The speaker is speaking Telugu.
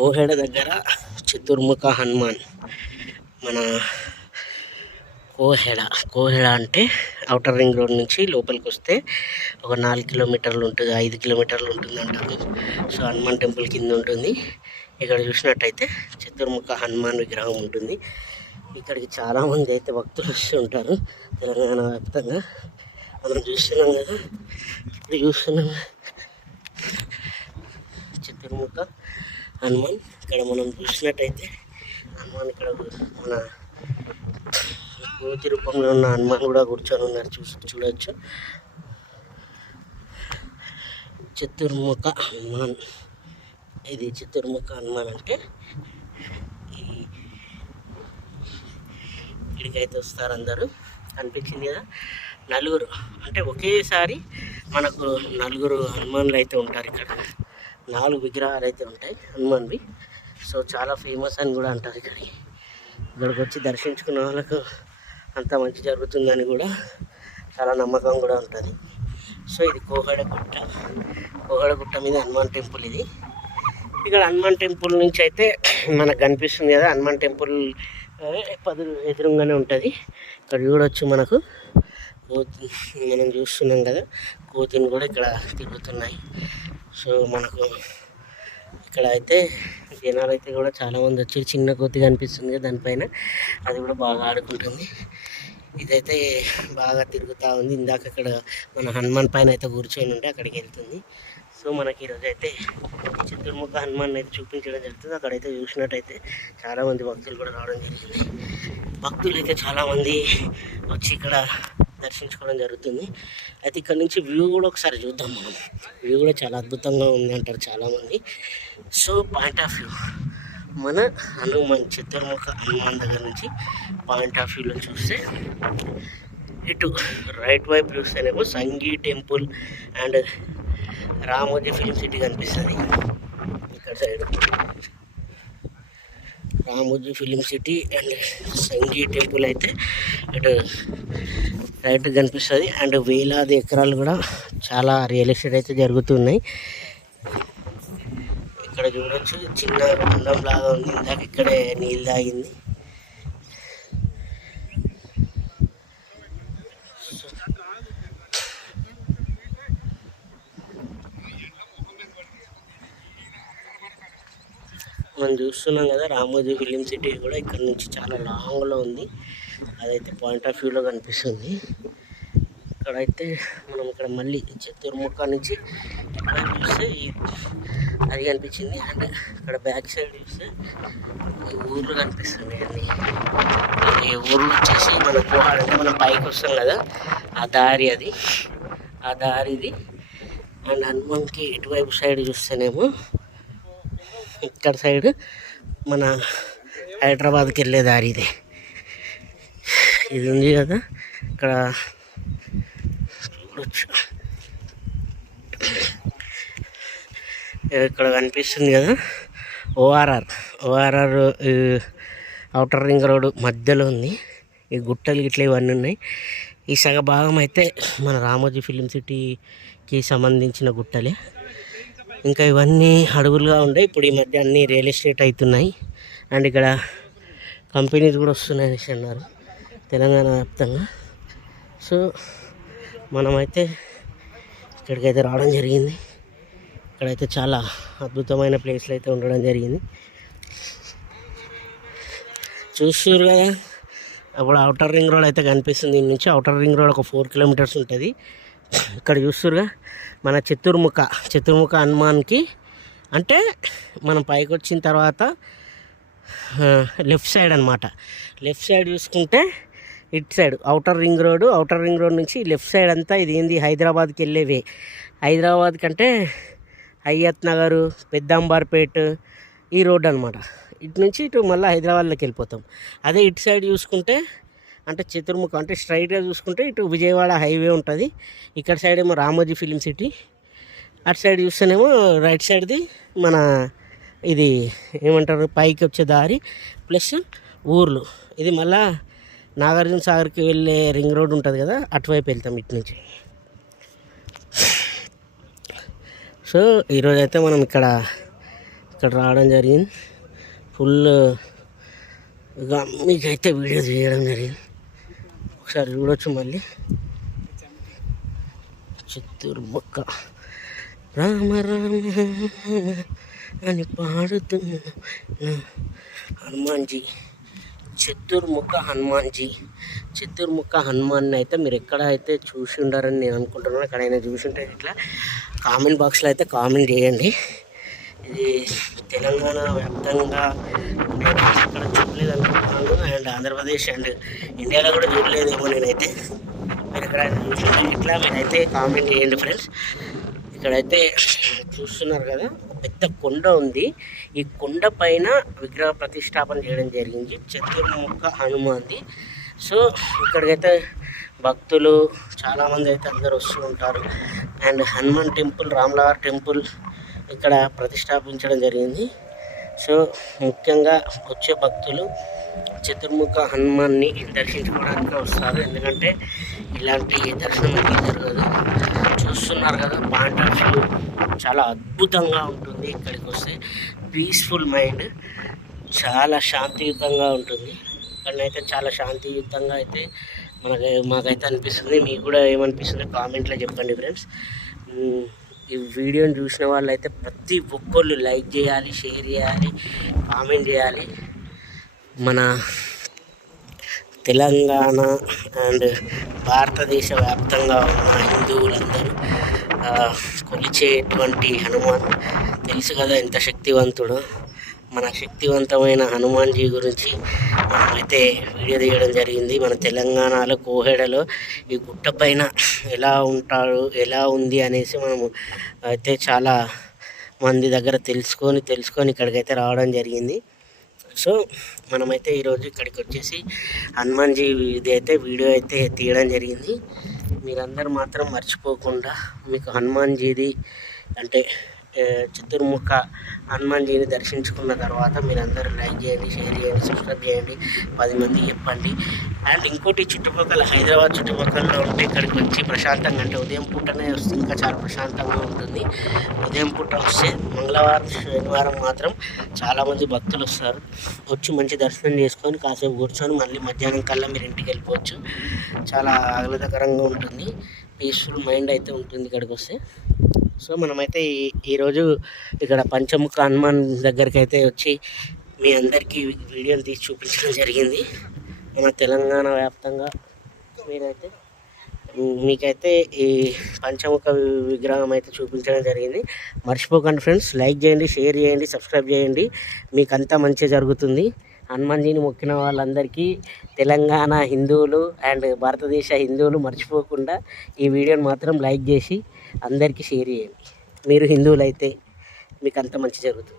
కోహెడ దగ్గర చతుర్ముఖ హనుమాన్. మన కోహెడ. కోహెడ అంటే అవుటర్ రింగ్ రోడ్ నుంచి లోపలికి వస్తే ఒక నాలుగు కిలోమీటర్లు ఉంటుంది ఐదు కిలోమీటర్లు ఉంటుంది అంటారు సో హనుమాన్ టెంపుల్ కింద ఉంటుంది. ఇక్కడ చూసినట్టయితే చతుర్ముఖ హనుమాన్ విగ్రహం ఉంటుంది. ఇక్కడికి చాలామంది అయితే భక్తులు వస్తూ ఉంటారు తెలంగాణ వ్యాప్తంగా. మనం చూస్తున్నాం కదా ఇప్పుడు చూస్తున్నాం. చతుర్ముఖ హనుమాన్. ఇక్కడ మనం చూసినట్టయితే హనుమాన్ ఇక్కడ మన కోతి రూపంలో ఉన్న హనుమాన్ కూడా కూర్చొని ఉన్నారు. చూ చూడొచ్చు. చతుర్ముఖ హనుమాన్. ఇది చతుర్ముఖ హనుమాన్ అంటే ఈ ఇక్కడికైతే వస్తారు అందరూ. అనిపించింది కదా? నలుగురు. అంటే ఒకేసారి మనకు నలుగురు హనుమాన్లు అయితే ఉంటారు ఇక్కడ. నాలుగు విగ్రహాలు అయితే ఉంటాయి హనుమాన్వి. సో చాలా ఫేమస్ అని కూడా అంటారు ఇక్కడికి. ఇక్కడికి వచ్చి దర్శించుకున్న వాళ్ళకు అంత మంచి జరుగుతుందని కూడా చాలా నమ్మకం కూడా ఉంటుంది. సో ఇది కోహడగుట్ట. కోహడగుట్ట మీద హనుమాన్ టెంపుల్ ఇది. ఇక్కడ హనుమాన్ టెంపుల్ నుంచి అయితే మనకు కనిపిస్తుంది కదా హనుమాన్ టెంపుల్ ఆ, పదు ఎదురుగానే ఉంటుంది. ఇక్కడ చూడొచ్చు మనకు. కోతి మనం చూస్తున్నాం కదా కోతిని కూడా ఇక్కడ తిరుగుతున్నాయి. సో మనకు ఇక్కడ అయితే జనాలు అయితే కూడా చాలామంది వచ్చి చిన్న కోతి కనిపిస్తుంది దానిపైన. అది కూడా బాగా ఆడుకుంటుంది. ఇదైతే బాగా తిరుగుతూ ఉంది. ఇందాక అక్కడ మన హనుమాన్ పైన అయితే కూర్చొని ఉంటే అక్కడికి వెళ్తుంది. సో మనకి ఈరోజు అయితే చతుర్ముఖ హనుమాన్ అయితే చూపించడం జరుగుతుంది. అక్కడైతే చూసినట్టయితే చాలామంది భక్తులు కూడా రావడం జరిగింది. భక్తులు అయితే చాలామంది వచ్చి ఇక్కడ దర్శించుకోవడం జరుగుతుంది. అయితే ఇక్కడ నుంచి వ్యూ కూడా ఒకసారి చూద్దాం మనం. వ్యూ కూడా చాలా అద్భుతంగా ఉంది అంటారు చాలామంది. సో పాయింట్ ఆఫ్ వ్యూ మన హనుమాన్ చిత్రముఖ హనుమాన్ దగ్గర నుంచి పాయింట్ ఆఫ్ వ్యూలో చూస్తే ఇటు రైట్ వైపు చూస్తేనేమో Sanghi temple and Ramoji film city కనిపిస్తుంది. ఇక్కడ side Ramoji film city and Sanghi temple అయితే ఇటు రైట్ కనిపిస్తుంది. అండ్ వేలాది ఎకరాలు కూడా చాలా రియల్ ఎస్టేట్ అయితే జరుగుతున్నాయి. ఇక్కడ చూడొచ్చు చిన్న గుండం లాగా ఉంది. ఇందాక ఇక్కడే నీళ్ళు తాగింది. మనం చూస్తున్నాం కదా రామోజీ ఫిలిం సిటీ కూడా ఇక్కడ నుంచి చాలా లాంగ్లో ఉంది. అదైతే పాయింట్ ఆఫ్ వ్యూలో కనిపిస్తుంది. ఇక్కడైతే మనం ఇక్కడ మళ్ళీ చతుర్ముఖ నుంచి చూస్తే అది కనిపించింది. అండ్ ఇక్కడ బ్యాక్ సైడ్ చూస్తే ఈ ఊర్లు కనిపిస్తుంది అన్ని. ఈ ఊర్లు వచ్చేసి మనకు అంటే మనం పైకి వస్తాం కదా ఆ దారి అది. ఆ దారిది అండ్ హనుమాన్కి ఇటువైపు సైడ్ చూస్తేనేమో ఇక్కడ సైడ్ మన హైదరాబాద్కి వెళ్ళే దారి ఇది. ఇది ఉంది కదా. ఇక్కడ చూడొచ్చు ఇక్కడ కనిపిస్తుంది కదా. ORR ORR outer ring road మధ్యలో ఉంది. ఈ గుట్టలు గిట్ల ఇవన్నీ ఉన్నాయి. ఈ సగ భాగం అయితే మన రామోజీ ఫిలిం సిటీకి సంబంధించిన గుట్టలే. ఇంకా ఇవన్నీ అడవులుగా ఉండే. ఇప్పుడు ఈ మధ్య అన్నీ రియల్ ఎస్టేట్ అవుతున్నాయి. అండ్ ఇక్కడ కంపెనీస్ కూడా వస్తున్నాయి అనేసి అన్నారు. తెలంగాణ వ్యాప్తంగా. సో మనమైతే ఇక్కడికైతే రావడం జరిగింది. ఇక్కడైతే చాలా అద్భుతమైన ప్లేస్లు అయితే ఉండడం జరిగింది. చూసారు కదా అప్పుడు అవుటర్ రింగ్ రోడ్ అయితే కనిపిస్తుంది. దీని నుంచి అవుటర్ రింగ్ రోడ్ ఒక ఫోర్ కిలోమీటర్స్ ఉంటుంది. ఇక్కడ చూస్తురుగా మన చతుర్ముఖ చతుర్ముఖ హనుమాన్కి అంటే మనం పైకి వచ్చిన తర్వాత లెఫ్ట్ సైడ్ అనమాట లెఫ్ట్ సైడ్ చూసుకుంటే ఇటు side outer ring road outer ring road నుంచి లెఫ్ట్ సైడ్ అంతా ఇది ఏంది హైదరాబాద్కి వెళ్ళేవే. హైదరాబాద్ కంటే అయ్యత్ నగర్ పెద్దాంబార్పేట్ ఈ రోడ్ అనమాట ఇటు నుంచి ఇటు మళ్ళీ హైదరాబాద్లోకి వెళ్ళిపోతాం. అదే ఇటు సైడ్ చూసుకుంటే అంటే చతుర్ముఖం అంటే స్ట్రైట్గా చూసుకుంటే ఇటు విజయవాడ హైవే ఉంటుంది. ఇక్కడ సైడ్ ఏమో రామోజీ ఫిలిం సిటీ అటు సైడ్ చూస్తేనేమో రైట్ సైడ్ది మన ఇది ఏమంటారు పైకి వచ్చే దారి ప్లస్ ఊర్లు. ఇది మళ్ళా నాగార్జున సాగర్కి వెళ్ళే రింగ్ రోడ్ ఉంటుంది కదా అటువైపు వెళ్తాం ఇటు నుంచి. సో ఈరోజు అయితే మనం ఇక్కడ ఇక్కడ రావడం జరిగింది. ఫుల్ ఇక మీకైతే వీడియో తీయడం జరిగింది. ఒకసారి చూడొచ్చు మళ్ళీ. చిత్తూరు బొక్క. రామ రామ అని పాడుతున్న హనుమాన్జీ. చిత్తూరుముఖ హనుమాన్జీ. చిత్తూరుముఖ హనుమాన్ని హనుమాన్ అయితే మీరు ఎక్కడ అయితే చూసి ఉండారని నేను అనుకుంటున్నాను ఎక్కడైనా చూసి ఉంటే ఇట్లా కామెంట్ బాక్స్లో అయితే కామెంట్ చేయండి. ఇది తెలంగాణ వ్యాప్తంగా నేను ఇక్కడ చూడలేదు అనుకుంటున్నాను అండ్ ఆంధ్రప్రదేశ్ అండ్ ఇండియాలో కూడా చూడలేదేమో నేనైతే. మీరు ఎక్కడైతే చూసి ఇట్లా మీరైతే కామెంట్ చేయండి ఫ్రెండ్స్. ఇక్కడైతే చూస్తున్నారు కదా ఒక పెద్ద కొండ ఉంది. ఈ కొండ పైన విగ్రహ ప్రతిష్టాపన చేయడం జరిగింది. చతుర్ముఖ హనుమాన్ది. సో ఇక్కడికైతే భక్తులు చాలామంది అయితే అందరు వస్తూ ఉంటారు. అండ్ హనుమాన్ టెంపుల్ రామ్లవార్ టెంపుల్ ఇక్కడ ప్రతిష్టాపించడం జరిగింది. సో ముఖ్యంగా వచ్చే భక్తులు చతుర్ముఖ హనుమాన్ని దర్శించుకోవడానికి వస్తారు. ఎందుకంటే ఇలాంటి దర్శనం జరగదు. చూస్తున్నారు కదా పాయింట్ ఆఫ్ వ్యూ చాలా అద్భుతంగా ఉంటుంది ఇక్కడికి వస్తే. పీస్ఫుల్ మైండ్ చాలా శాంతియుతంగా ఉంటుంది. ఇక్కడనైతే చాలా శాంతియుతంగా అయితే మనకి మాకైతే అనిపిస్తుంది. మీకు కూడా ఏమనిపిస్తుంది? కామెంట్లో చెప్పండి ఫ్రెండ్స్. ఈ వీడియోని చూసిన వాళ్ళైతే ప్రతి ఒక్కళ్ళు లైక్ చేయాలి షేర్ చేయాలి కామెంట్ చేయాలి. మన తెలంగాణ అండ్ భారతదేశ వ్యాప్తంగా ఉన్న హిందువులందరూ కొలిచేటువంటి హనుమాన్. తెలుసు కదా ఎంత శక్తివంతుడో. మన శక్తివంతమైన హనుమాన్జీ గురించి మనమైతే వీడియో తీయడం జరిగింది. మన తెలంగాణలో కోహెడలో ఈ గుట్ట పైన ఎలా ఉంటాడు ఎలా ఉంది అనేసి మనము అయితే చాలా మంది దగ్గర తెలుసుకొని తెలుసుకొని ఇక్కడికైతే రావడం జరిగింది. సో మనమైతే ఈరోజు ఇక్కడికి వచ్చేసి హనుమాన్జీ ఇది అయితే వీడియో అయితే తీయడం జరిగింది. మీరందరూ మాత్రం మర్చిపోకుండా మీకు హనుమాన్జీది అంటే చతుర్ముఖ హనుమాన్జీని దర్శించుకున్న తర్వాత మీరందరూ లైక్ చేయండి షేర్ చేయండి సబ్స్క్రైబ్ చేయండి పది మందికి చెప్పండి. అండ్ ఇంకోటి చుట్టుపక్కల హైదరాబాద్ చుట్టుపక్కల ఉంటే ఇక్కడికి వచ్చి ప్రశాంతంగా అంటే ఉదయం పూటనే వస్తే ఇంకా చాలా ప్రశాంతంగా ఉంటుంది. ఉదయం పూట వస్తే మంగళవారం శనివారం మాత్రం చాలామంది భక్తులు వస్తారు. వచ్చి మంచి దర్శనం చేసుకొని కాసేపు కూర్చొని మళ్ళీ మధ్యాహ్నం కల్లా మీరు ఇంటికి వెళ్ళిపోవచ్చు. చాలా ఆహ్లాదకరంగా ఉంటుంది. పీస్ఫుల్ మైండ్ అయితే ఉంటుంది ఇక్కడికి వస్తే. సో మనమైతే ఈ- ఈరోజు ఇక్కడ పంచముఖ హనుమాన్ దగ్గరికి అయితే వచ్చి మీ అందరికీ వీడియోలు తీసి చూపించడం జరిగింది. మన తెలంగాణ వ్యాప్తంగా మీరైతే మీకైతే ఈ పంచముఖ విగ్రహం అయితే చూపించడం జరిగింది. మర్చిపోకండి ఫ్రెండ్స్ లైక్ చేయండి షేర్ చేయండి సబ్స్క్రైబ్ చేయండి. మీకు అంతా మంచిగా జరుగుతుంది. హనుమాన్జీని మొక్కిన వాళ్ళందరికీ తెలంగాణ హిందువులు అండ్ భారతదేశ హిందువులు మర్చిపోకుండా ఈ వీడియోని మాత్రం లైక్ చేసి అందరికీ షేర్ చేయండి. మీరు హిందువులు అయితే మీకు అంత మంచి జరుగుతుంది.